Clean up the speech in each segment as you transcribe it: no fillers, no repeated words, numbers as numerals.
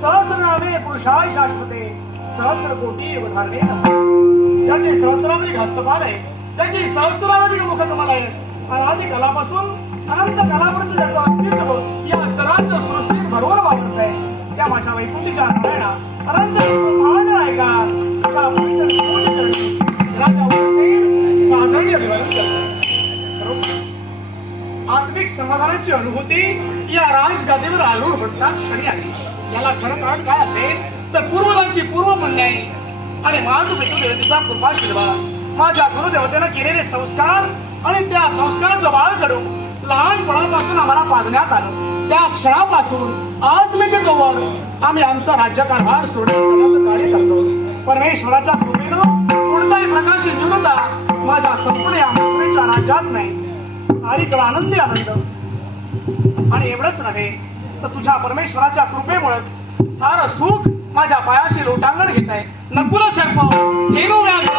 सहस्रनामे पुरुषाय शाश्वते सहस्र कोटी अवधारणे ज्याचे सहस्रावधिक हस्तपाद आहे, ज्याची सहस्रावधिक मुखकमल आहे, अनादि कालापासून अनंत कालापर्यंत ज्याचं अस्तित्व या चराचर सृष्टीत भरभर वावरत आहे, त्या माझ्या वैकुंठीच्या नारायणा अनंत ब्रह्मांड नायका तुझ्या पवित्र पूजा करणे राजा उदयसेन साधारण अभिवादन करतात. आत्मिक समाधानाची अनुभूती या राजगादीवर आरूढ होता क्षणी आली. याला खरं कारण काय असेल तर पूर्वजांची पूर्व पुण्याई आणि मातृदेवतेचा कृपाशीर्वाद, माझ्या गुरुदेवतेनं केलेले संस्कार आणि त्या संस्काराचं बाळ घडून लहानपणापासून आम्हाला पाजण्यात आलं. त्या क्षणापासून आत्मिकतेवर आम्ही आमचा राज्यकारभार सोडण्याचं कार्य करतो. परमेश्वराच्या कृपेनं कोणताही प्रकारची न्यूनता माझ्या संपूर्ण या मुंबईच्या राज्यात नाही. सारीकडे आनंदी आनंद आणि एवढंच नव्हे तर तुझ्या परमेश्वराच्या कृपेमुळेच सारं सुख माझ्या पायाशी लोटांगण घेत आहे. नकुल सर्प धेनू व्याघ्र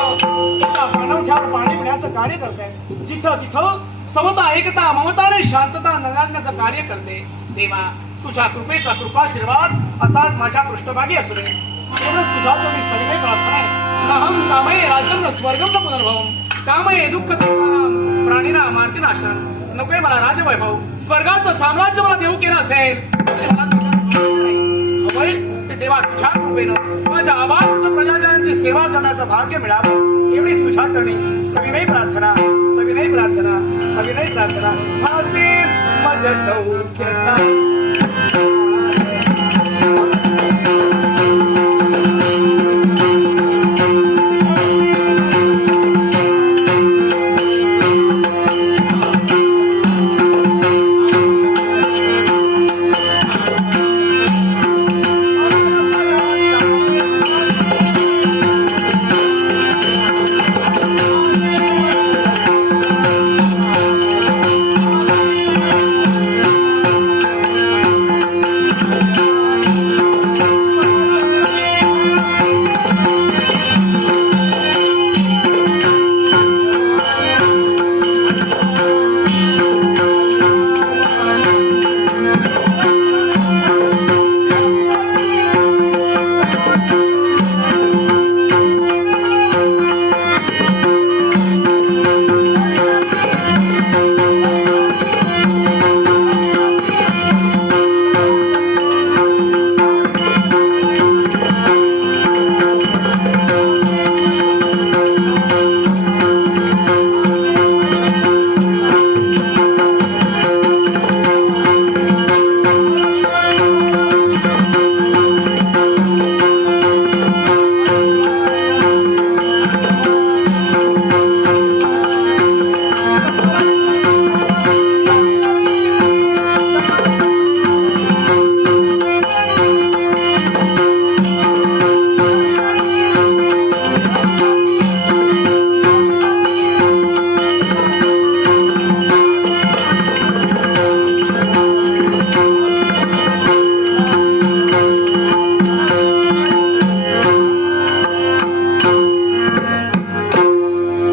एका पाणवठ्यावर पाणी पिण्याचं कार्य करते. जिथं तिथं समता एकता ममता आणि शांतता नगाळण्याचं कार्य करते. देवा तुझ्या कृपेचा कृपाशीर्वाद असाच माझ्या पृष्ठभागी असू दे. एवढंच तुझ्या मी सगळे प्रार्थना आहे. नाहम कामये राज्यम न स्वर्गम न पुनर्भवम कामये दुःख प्राणीना मार्गदर्शन. नकोय मला राजवैभव, स्वर्गाचं साम्राज्य मला देऊ केलं असेल ते देवा तुझ्या कृपेनं माझ्या आबाद प्रजाजनांची सेवा करण्याचं भाग्य मिळावं एवढी सुशाचरणी सविनय प्रार्थना, सविनय प्रार्थना, सविनय प्रार्थना. असे मज सौख्य